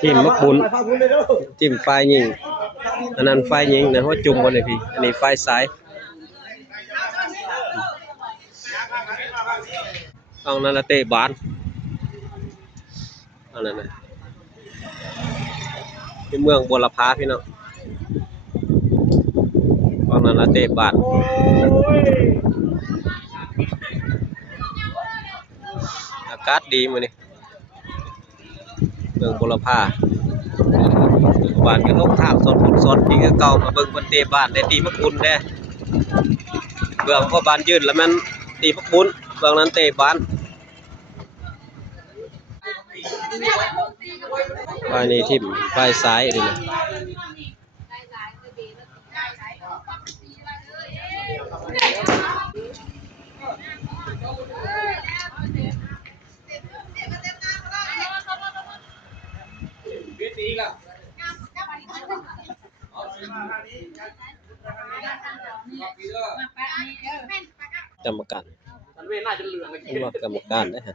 ทีมมักบุญทีมไฟยิงอันนั้นไฟยิงนะว่าจุ่มกันเลยพี่อันนี้ไฟซ้ายเอานั่นละเตะบานเอานั่นนะที่เมืองบัวละพาพี่น้องเอานั่นละเตะบานอากาศดีมื้อนี้เมืองบัวละพาบ้านก็ลงทางสดฝนสดพี่ก็เก่ามาเบิ่งคนเตะบ้านได้ตีมักบุญแน่เบื้องก็บ้านยืนแล้วมันตีมักบุญเบื้องนั้นเตะบ้านไฟนี้ทิ่มไฟซ้ายนี่นะกรรมการว่ากรรมการได้ฮะ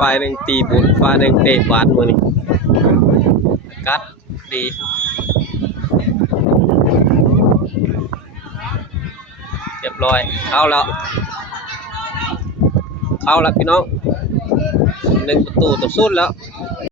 ฝ่ายหนึ่งตีบุญฝ่ายหนึ่งเตะบาสมือนี่กัดดีเรียบร้อยเข้าแล้วพี่น้อง1-0แล้ว